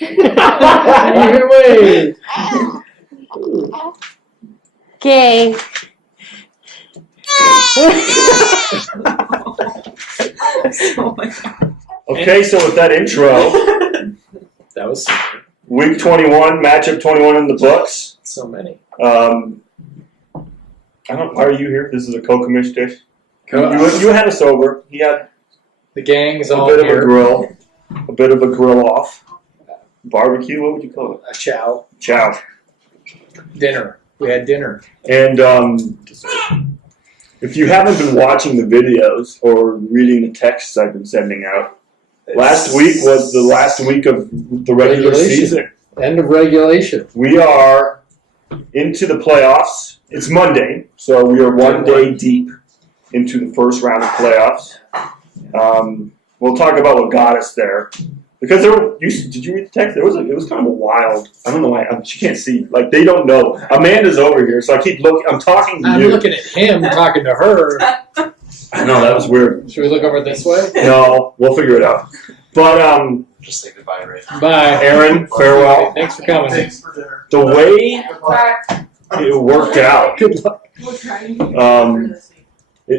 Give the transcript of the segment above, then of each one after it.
Even way. Okay. Okay, so with that intro, That was so week 21, matchup 21 in the books. many. I don't. Why are you here? This is a Commish Dish. Co- You had us over. He had The gang's a all bit here. of a grill, a bit of a grill off, barbecue. What would you call it? A chow. Chow. Dinner. We had dinner. And if you haven't been watching the videos or reading the texts I've been sending out, last week was the last week of the regular Regulation. season. End of regulation. We are into the playoffs. It's Monday, so we are 1 day deep into the first round of playoffs. We'll talk about what got us there. Because did you read the text? It was kind of a wild. I don't know why she can't see. Like they don't know. Amanda's over here, so I keep looking. I'm talking to you. I'm looking at him, talking to her. I know that was weird. Should we look over this way? No, we'll figure it out. But Just say goodbye, Ray. Bye. Aaron, farewell. Thanks for coming. Thanks for dinner. The way it worked out, Good luck.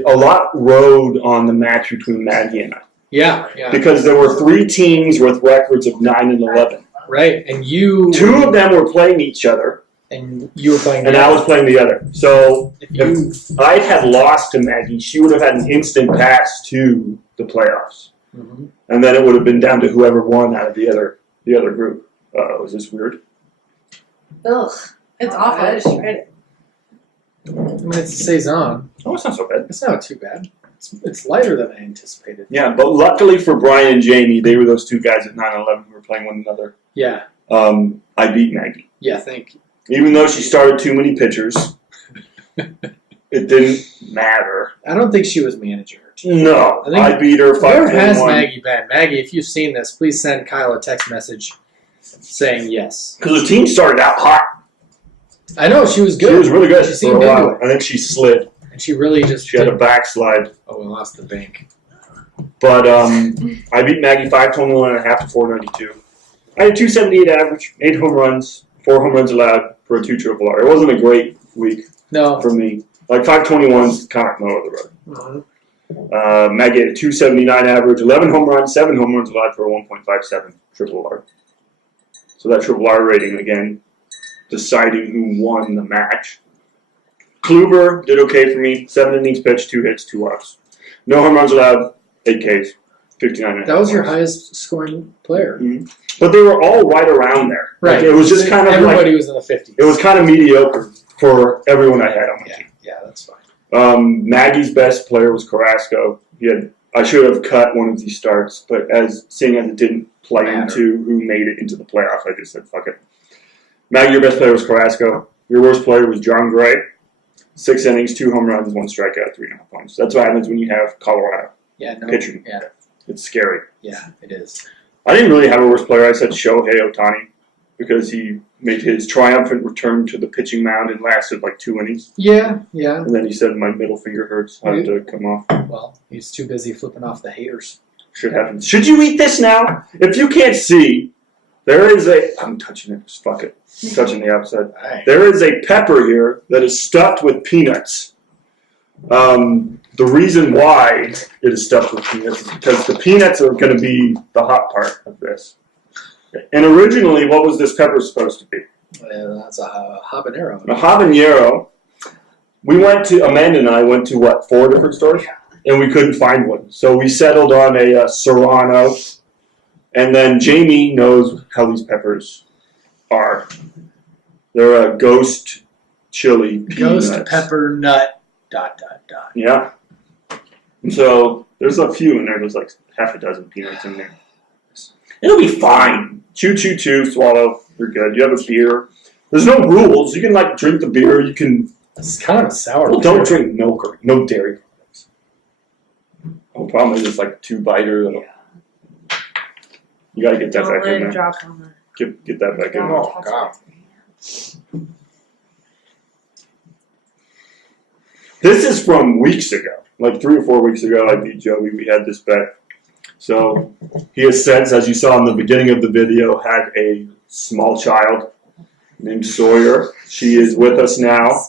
a lot rode on the match between Maggie and I. Yeah. Because there were 3 teams with records of 9 and 11. Right. And you. 2 of them were playing each other, And you were playing. and I was playing the other. So If you. if I had lost to Maggie, she would have had an instant pass to the playoffs. Mhm. And then it would have been down to whoever won out of the other group. Was this weird? Ugh. It's awful. I just tried it. I mean, it's a saison. Oh, it's not so bad. It's not too bad. It's lighter than I anticipated. Yeah, but luckily for Brian and Jamie, they were those 2 guys at 9-11 who were playing one another. Yeah. I beat Maggie. Yeah. Thank you. Even though she started too many pitchers, it didn't matter. I don't think she was managing her team. No, I think- I beat her Where 5-1. has Maggie been? Maggie, if you've seen this, please send Kyle a text message saying yes. Because the team started out hot. I know she was good. She was really good She for seemed a while. into it. I think she slid. And she really just. She had a did- backslide. Oh, we lost the bank. But I beat Maggie 521.5 to 492. I had 278 average, 8 home runs, 4 home runs allowed for a 2 triple R. It wasn't a great week No. for me. Like 521's kind of middle of the road. Mhm. Maggie had a 279 average, 11 home runs, 7 home runs allowed for a 1.57 triple R. So that triple R rating, again, deciding who won the match. Kluber did okay for me. 7 innings pitched, 2 hits, 2 walks. No home runs allowed, 8 Ks, 59. That was your highest scoring player. But they were all right around there. Right. Like, it was just kind of Everybody like, was in the 50s. it was kind of mediocre for everyone I had on my team. Yeah, that's fine. Maggie's best player was Carrasco. I should have cut one of these starts, but seeing as it didn't play into who made it into the playoffs, I just said, fuck it. Maggie, your best player was Carrasco. Your worst player was John Gray. 6 innings, 2 home runs, 1 strikeout, 3.5 points. That's what happens when you have Colorado Yeah, no. pitching. Yeah, It's scary. yeah, it is. I didn't really have a worst player. I said Shohei Ohtani because he made his triumphant return to the pitching mound and lasted like 2 innings. Yeah. And then he said my middle finger hurts. I had to come off. Well, he's too busy flipping off the haters. Should happen. Should you eat this now? If you can't see, there is I'm touching it. Just fuck it. I'm touching the outside. Right. There is a pepper here that is stuffed with peanuts. The reason why it is stuffed with peanuts is because the peanuts are going to be the hot part of this. And originally, what was this pepper supposed to be? That's a habanero. A habanero. Amanda and I went to 4 different stores? And we couldn't find one. So we settled on a Serrano. And then Jamie knows how these peppers are. They're a ghost chili peanuts. Ghost pepper nut ... Yeah. And so there's a few in there. There's like half a dozen peanuts in there. It'll be fine. Chew, chew, chew, swallow. You're good. You have a beer. There's no rules. You can drink the beer. You can. It's kind of a sour. Well, don't drink milk or no dairy products. The whole problem is it's like 2-biter. You gotta get that back in there. Drop on there. Get that back in there. Oh, God. This is from weeks ago. Like 3 or 4 weeks ago, I beat Joey. We had this bet. So he has since, as you saw in the beginning of the video, had a small child named Sawyer. She is with us now.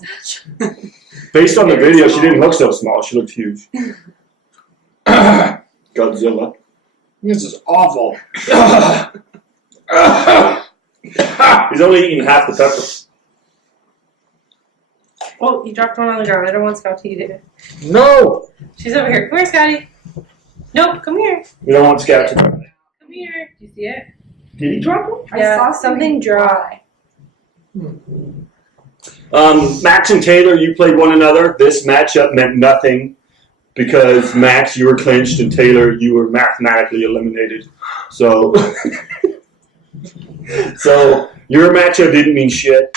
Based on the video, she didn't look so small. She looked huge. Godzilla. This is awful. He's only eating half the pepper. Oh, you dropped one on the ground. I don't want Scout to eat it. No! She's over here. Come here, Scotty. Nope, come here. We don't want Scout to. Come here. Do you see it? Did he drop one? Yeah, I saw something dry. Max and Taylor, you played one another. This matchup meant nothing because Max, you were clinched, and Taylor, you were mathematically eliminated. So, so your matchup didn't mean shit.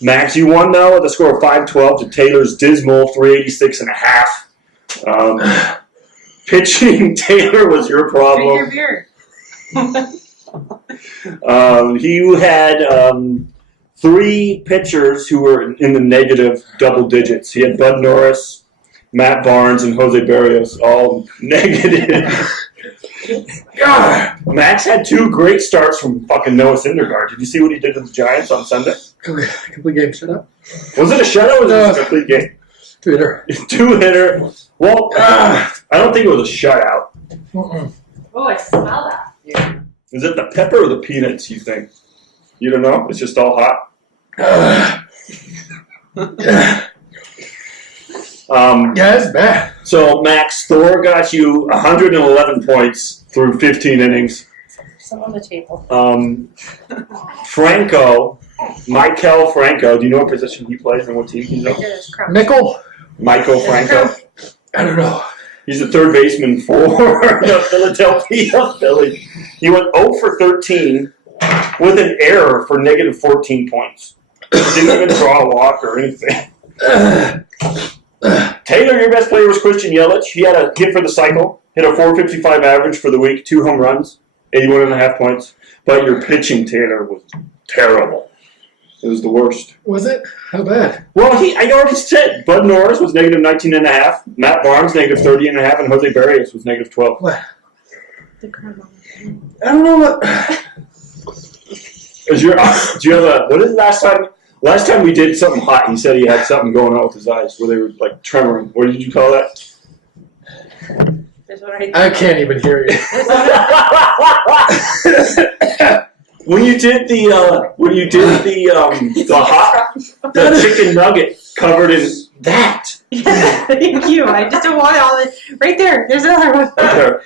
Max, you won though with a score of 512 to Taylor's dismal 386.5. Pitching, Taylor was your problem. Drink your beer. You had 3 pitchers who were in the negative double digits. He had Bud Norris, Matt Barnes, and Jose Barrios, all negative. God, Max had 2 great starts from fucking Noah Syndergaard. Did you see what he did to the Giants on Sunday? Complete game, shut up. Was it a shutout or was it a complete game? 2-hitter. 2-hitter. Well, I don't think it was a shutout. Oh, I smell that. Yeah. Is it the pepper or the peanuts, you think? You don't know? It's just all hot? Yeah, it's bad. So, Max, Thor got you 111 points through 15 innings. Some on the table. Michael Franco, do you know what position he plays and what team he's on? Nickel? Michael Franco? I don't know. He's the third baseman for the Philadelphia Phillies. He went 0 for 13 with an error for negative 14 points. Didn't even draw a walk or anything. Taylor, your best player was Christian Yelich. He had a hit for the cycle, hit a 455 average for the week, 2 home runs, 81.5 points. But your pitching, Taylor, was terrible. It was the worst. Was it? How bad? Well, I already said Bud Norris was negative 19.5, Matt Barnes negative 30.5, and Jose Barrios was negative 12. What? The crab on I don't know what. Do you have a? What is the last time? Last time we did something hot, he said he had something going on with his eyes where they were like tremoring. What did you call that? I can't even hear you. When you did the chicken nugget covered in that. Thank you. I just don't want it all. Right there. There's another one. Okay.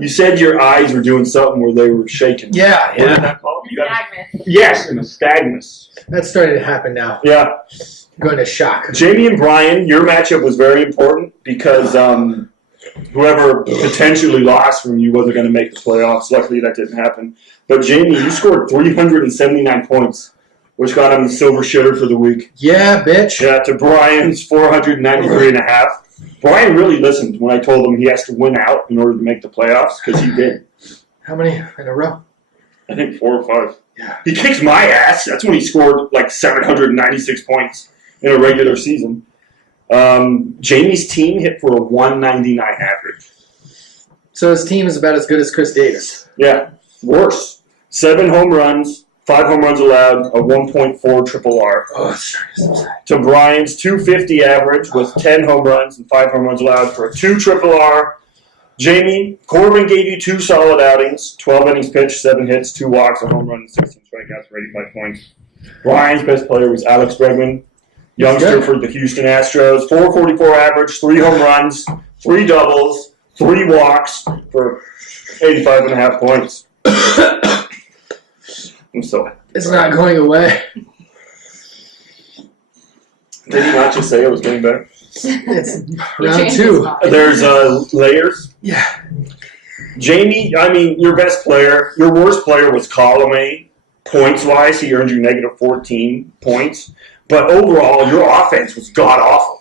You said your eyes were doing something where they were shaking. Yeah, What is yeah. that called? Nystagmus. Yes, an nystagmus. That's starting to happen now. Yeah. Going to shock. Jamie and Brian, your matchup was very important because whoever potentially lost from you wasn't going to make the playoffs. Luckily, that didn't happen. But Jamie, you scored 379 points, which got him the silver shitter for the week. Yeah, bitch. Yeah, to Brian's 493.5. Brian really listened when I told him he has to win out in order to make the playoffs, because he did. How many in a row? I think 4 or 5. Yeah. He kicked my ass. That's when he scored like 796 points in a regular season. Jamie's team hit for a 199 average. So his team is about as good as Chris Davis. Yeah, worse. 7 home runs, 5 home runs allowed, a 1.4 triple R. Oh, it's starting to subside. To Brian's 250 average with 10 home runs and 5 home runs allowed for a 2 triple R. Jamie, Corbin gave you 2 solid outings, 12 innings pitched, 7 hits, 2 walks, a home run, and 16 strikeouts for 85 points. Brian's best player was Alex Bregman, youngster for the Houston Astros, 444 average, 3 home runs, 3 doubles, 3 walks for 85.5 points. I'm so happy. It's not going away. Did he not just say it was getting better? It's He round changed 2. his mind. There's layers. Yeah. Jamie, I mean, your best player, your worst player was Colomé. Points-wise, he earned you negative 14 points. But overall, your offense was god-awful.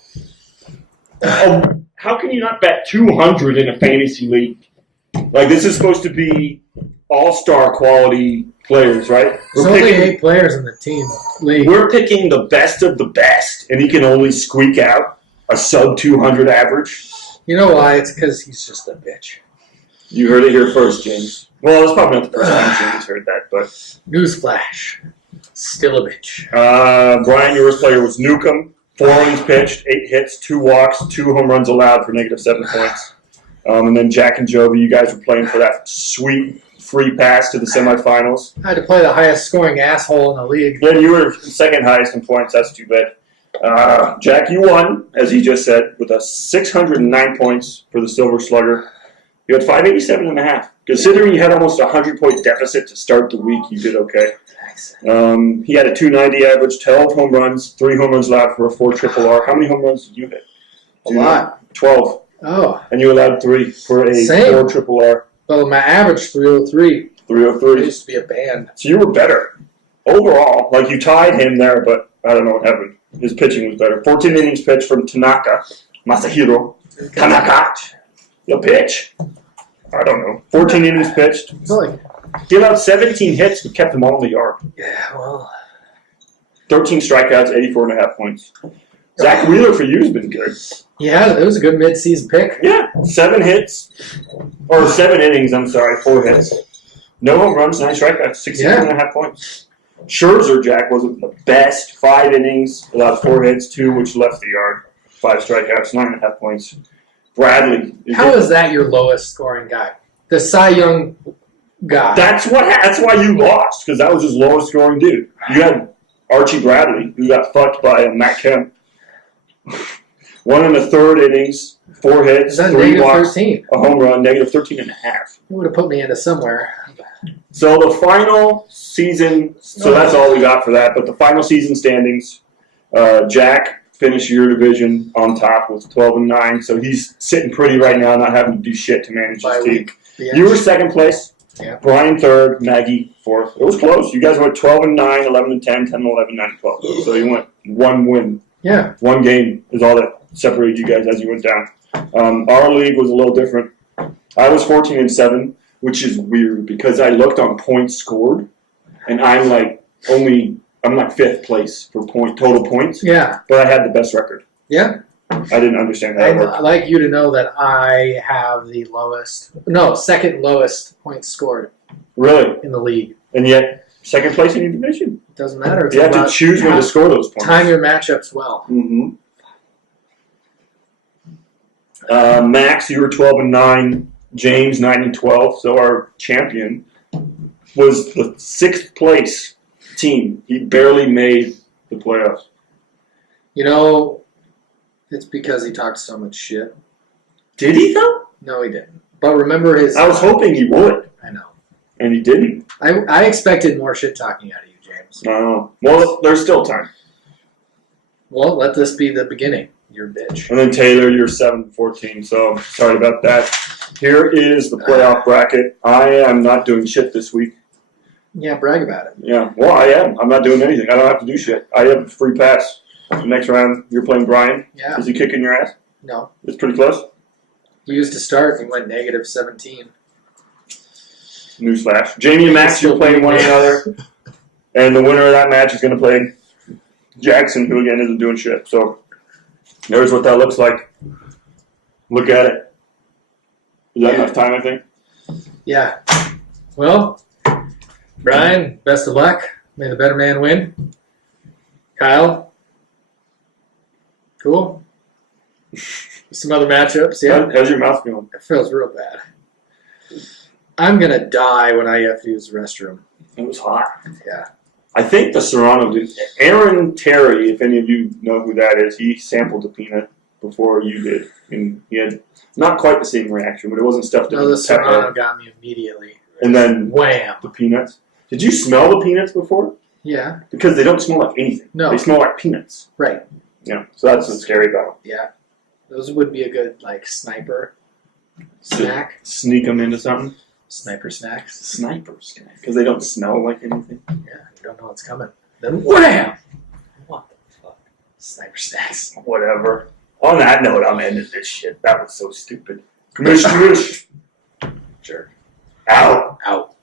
How can you not bet 200 in a fantasy league? Like, this is supposed to be all-star quality players, right? There's only 8 players in the team league. We're picking the best of the best, and he can only squeak out a sub-200 average. You know why? It's because he's just a bitch. You heard it here first, James. Well, it's probably not the first time James heard that, but Newsflash. Still a bitch. Brian, your worst player was Newcomb. 4 innings pitched, 8 hits, 2 walks, 2 home runs allowed for -7 points. And then Jack and Joby, you guys were playing for that sweet free pass to the semifinals. I had to play the highest scoring asshole in the league. Then you were second highest in points. That's too bad. Jack, you won, as he just said, with 609 points for the Silver Slugger. You had 587.5. Considering you had almost a 100-point deficit to start the week, you did okay. He had a 290 average, 12 home runs, 3 home runs allowed for a 4 triple R. How many home runs did you hit? A lot. 12. Oh. And you allowed 3 for a Same. 4 triple R. Well, my average 303. 303. I used to be a band. So you were better. Overall, like you tied him there, but I don't know what happened. His pitching was better. 14 innings pitched from Tanaka. Masahiro. Tanaka. You'll pitch. I don't know. 14 innings pitched. Really? He allowed 17 hits, but kept them all in the yard. Yeah, well. 13 strikeouts, 84.5 points. Zach Wheeler for you has been good. Yeah, it was a good mid-season pick. Yeah, 7 hits. Or 7 innings, I'm sorry, 4 hits. No home runs, 9 strikeouts, 16.5 points. Scherzer, Jack, wasn't the best. 5 innings, allowed 4 hits, 2 which left the yard. 5 strikeouts, 9.5 points. Bradley. How is that your lowest scoring guy? The Cy Young guy. That's why you lost, because that was his lowest scoring dude. You had Archie Bradley, who got fucked by Matt Kemp. 1 in the 3rd innings, 4 hits, Is that 3 walks, 13? a home run, -13.5. It would have put me into somewhere. So the final season, so that's all we got for that, but the final season standings, Jack finished your division on top with 12-9, so he's sitting pretty right now, not having to do shit to manage his team. Yeah. You were 2nd place, Yeah. Brian 3rd, Maggie 4th. It was close. You guys went 12-9, 11-10, 10-11, 9-12. So you went 1 win. Yeah. 1 game is all that separated you guys as you went down. Our league was a little different. I was 14-7, which is weird because I looked on points scored, and I'm like 5th place for total points. Yeah. But I had the best record. Yeah. I didn't understand how it worked. I'd like you to know that I have the second lowest points scored Really? in the league. And yet, 2nd place in your division. Doesn't matter. It's You have to about choose when to score those points. time your matchups well. Mm-hmm. Max, you were 12-9. James 9-12. So our champion was the 6th place team. He barely made the playoffs. You know, it's because he talked so much shit. Did he though? No, he didn't. But remember his... I was hoping he would, I know. and he didn't. I expected more shit talking out of you, James. No. Well, there's still time. Well, let this be the beginning. You're a bitch. And then Taylor, you're 7-14. So sorry about that. Here is the playoff bracket. I am not doing shit this week. Yeah, brag about it. Yeah, well, I am. I'm not doing anything. I don't have to do shit. I have a free pass. The next round, you're playing Brian. Yeah. Is he kicking your ass? No. It's pretty close. He used to start and he went -17. Newsflash. Jamie and Max, you're playing one another. And the winner of that match is going to play Jackson, who again isn't doing shit. So there's what that looks like. Look at it. Is that enough time, I think? Yeah. Well, Brian, best of luck. May the better man win. Kyle. Cool. Some other matchups, yeah. How's your mouth feeling? It feels real bad. I'm going to die when I have to use the restroom. It was hot. Yeah. I think the Serrano dude, Aaron Terry, if any of you know who that is, he sampled the peanut before you did. And he had not quite the same reaction, but it wasn't stuffed in No, the with pepper. Serrano got me immediately. And then Wham. the peanuts. Did you smell the peanuts before? Yeah. Because they don't smell like anything. No. They smell like peanuts. Right. Yeah. So that's what's scary about them. Yeah. Those would be a good, sniper snack. Sneak them into something. Sniper snacks. Snipers. Because they don't smell like anything. Yeah, you don't know what's coming. Then wham! What the fuck? Sniper snacks. Whatever. On that note, I'm ending this shit. That was so stupid. Commish Dish. Jerk. Out. Out.